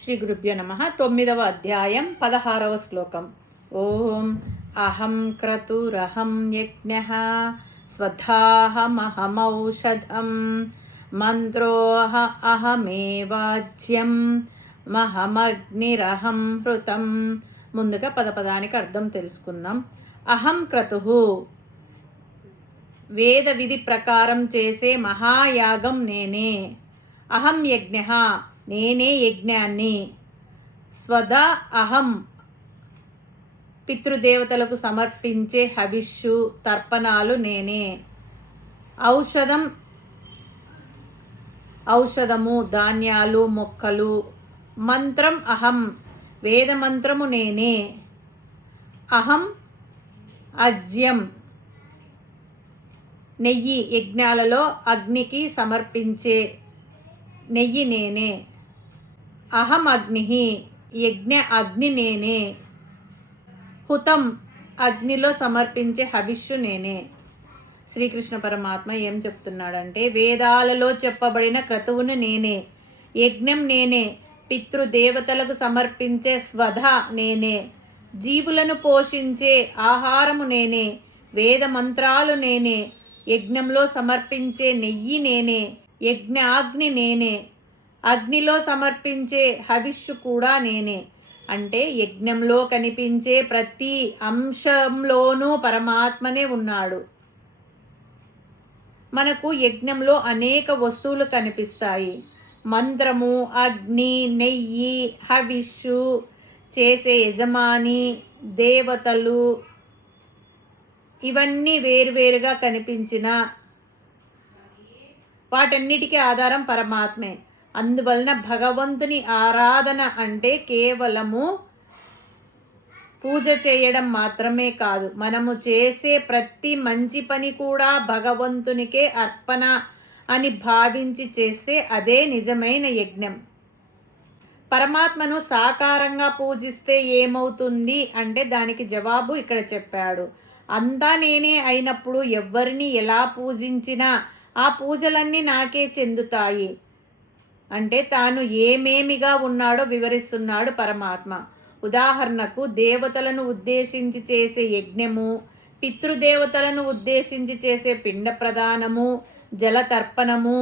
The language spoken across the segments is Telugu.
శ్రీ గురుభ్యో నమః. 9వ అధ్యాయం 16వ శ్లోకం. ఓం అహం క్రతురహం యజ్ఞః స్వధాహమహమౌషధం మంత్రోహ అహమేవాజ్యం మహమగ్నిరహం హృతం. ముందుగా పదపదానికి అర్థం తెలుసుకుందాం. అహం క్రతుః వేద విధి ప్రకారం చేసే మహాయాగం నేనే. అహం యజ్ఞః నేనే యజ్ఞాన్ని. స్వధ అహం పితృదేవతలకు సమర్పించే హవిష్షు తర్పణాలు నేనే. ఔషధము ధాన్యాలు మొక్కలు. మంత్రం అహం వేదమంత్రము నేనే. అహం అజ్యం నెయ్యి యజ్ఞాలలో అగ్నికి సమర్పించే నెయ్యి నేనే. అహం అగ్ని యజ్ఞ అగ్ని నేనే. హుతం అగ్నిలో సమర్పించే హవిష్షు నేనే. శ్రీకృష్ణ పరమాత్మ ఏం చెప్తున్నాడంటే, వేదాలలో చెప్పబడిన క్రతువును నేనే, యజ్ఞం నేనే, పితృదేవతలకు సమర్పించే స్వధ నేనే, జీవులను పోషించే ఆహారము నేనే, వేద మంత్రాలు నేనే, యజ్ఞంలో సమర్పించే నెయ్యి నేనే, యజ్ఞాగ్ని నేనే, అగ్నిలో సమర్పించే హవిష్షు కూడా నేనే. అంటే యజ్ఞంలో కనిపించే ప్రతి అంశంలోనూ పరమాత్మనే ఉన్నాడు. మనకు యజ్ఞంలో అనేక వస్తువులు కనిపిస్తాయి. మంత్రము, అగ్ని, నెయ్యి, హవిష్షు, చేసే యజమాని, దేవతలు, ఇవన్నీ వేరువేరుగా కనిపించిన వాటన్నిటికీ ఆధారం పరమాత్మే. అందువలన భగవంతుని ఆరాధన అంటే కేవలము పూజ చేయడం మాత్రమే కాదు, మనము చేసే ప్రతి మంచి పని కూడా భగవంతునికే అర్పణ అని భావించి చేస్తే అదే నిజమైన యజ్ఞం. పరమాత్మను సాకారంగా పూజిస్తే ఏమవుతుంది అంటే దానికి జవాబు ఇక్కడ చెప్పాడు. అంతా నేనే అయినప్పుడు ఎవ్వరిని ఎలా పూజించినా ఆ పూజలన్నీ నాకే చెందుతాయి. అంటే తాను ఏమేమిగా ఉన్నాడో వివరిస్తున్నాడు పరమాత్మ. ఉదాహరణకు దేవతలను ఉద్దేశించి చేసే యజ్ఞము, పితృదేవతలను ఉద్దేశించి చేసే పిండ ప్రదానము, జలతర్పణము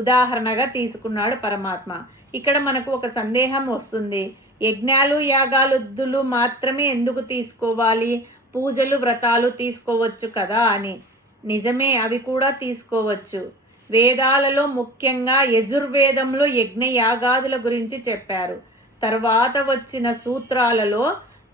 ఉదాహరణగా తీసుకున్నాడు పరమాత్మ. ఇక్కడ మనకు ఒక సందేహం వస్తుంది, యజ్ఞాలు యాగాలుద్దులు మాత్రమే ఎందుకు తీసుకోవాలి, పూజలు వ్రతాలు తీసుకోవచ్చు కదా అని. నిజమే, అవి కూడా తీసుకోవచ్చు. వేదాలలో ముఖ్యంగా యజుర్వేదంలో యజ్ఞ యాగాదుల గురించి చెప్పారు. తర్వాత వచ్చిన సూత్రాలలో,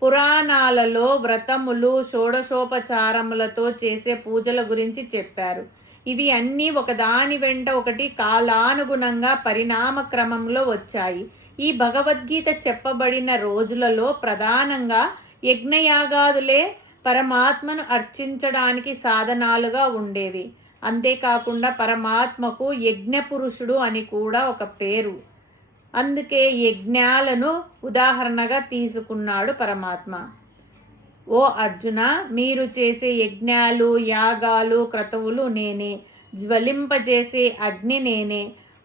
పురాణాలలో వ్రతములు, షోడశోపచారములతో చేసే పూజల గురించి చెప్పారు. ఇవి అన్నీ ఒకదాని వెంట ఒకటి కాలానుగుణంగా పరిణామ క్రమంలో వచ్చాయి. ఈ భగవద్గీత చెప్పబడిన రోజులలో ప్రధానంగా యజ్ఞయాగాదులే పరమాత్మను అర్చించడానికి సాధనాలుగా ఉండేవి. అంతేకాకుండా పరమాత్మకు యజ్ఞపురుషుడు అని కూడా ఒక పేరు. అందుకే యజ్ఞాలను ఉదాహరణగా తీసుకున్నాడు పరమాత్మ. ఓ అర్జున, మీరు చేసే యజ్ఞాలు యాగాలు క్రతువులు నేనే, జ్వలింపజేసే అగ్ని నేనే,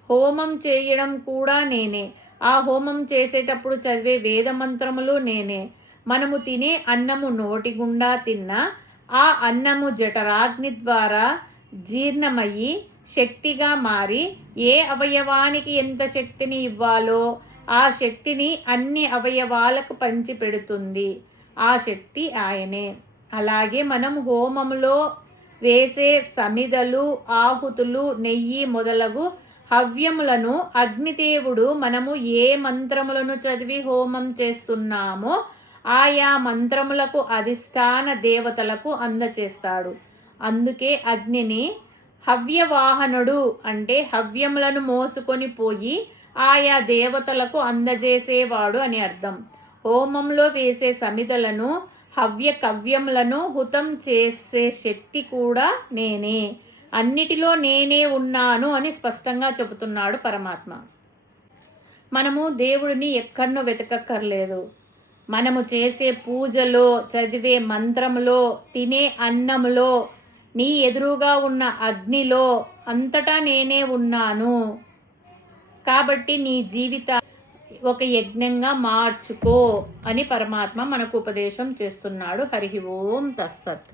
హోమం చేయడం కూడా నేనే, ఆ హోమం చేసేటప్పుడు చదివే వేదమంత్రములు నేనే, మనము తినే అన్నము నోటి గుండా తిన్నా ఆ అన్నము జఠరాగ్ని ద్వారా జీర్ణమయ్యి శక్తిగా మారి ఏ అవయవానికి ఎంత శక్తిని ఇవ్వాలో ఆ శక్తిని అన్ని అవయవాలకు పంచి పెడుతుంది. ఆ శక్తి ఆయనే. అలాగే మనం హోమములో వేసే సమిదలు, ఆహుతులు, నెయ్యి మొదలగు హవ్యములను అగ్నిదేవుడు మనము ఏ మంత్రములను చదివి హోమం చేస్తున్నామో ఆయా మంత్రములకు అధిష్టాన దేవతలకు అందచేస్తాడు. అందుకే అగ్నిని హవ్యవాహనుడు అంటే హవ్యములను మోసుకొని పోయి ఆయా దేవతలకు అందజేసేవాడు అని అర్థం. హోమంలో వేసే సమిదలను, హవ్య కవ్యములను హుతం చేసే శక్తి కూడా నేనే. అన్నిటిలో నేనే ఉన్నాను అని స్పష్టంగా చెబుతున్నాడు పరమాత్మ. మనము దేవుడిని ఎక్కడనో వెతకక్కర్లేదు. మనము చేసే పూజలో, చదివే మంత్రములో, తినే అన్నములో, నీ ఎదురుగా ఉన్న అగ్నిలో అంతటా నేనే ఉన్నాను. కాబట్టి నీ జీవిత ఒక యజ్ఞంగా మార్చుకో అని పరమాత్మ మనకు ఉపదేశం చేస్తున్నాడు. హరి ఓం తస్సత్.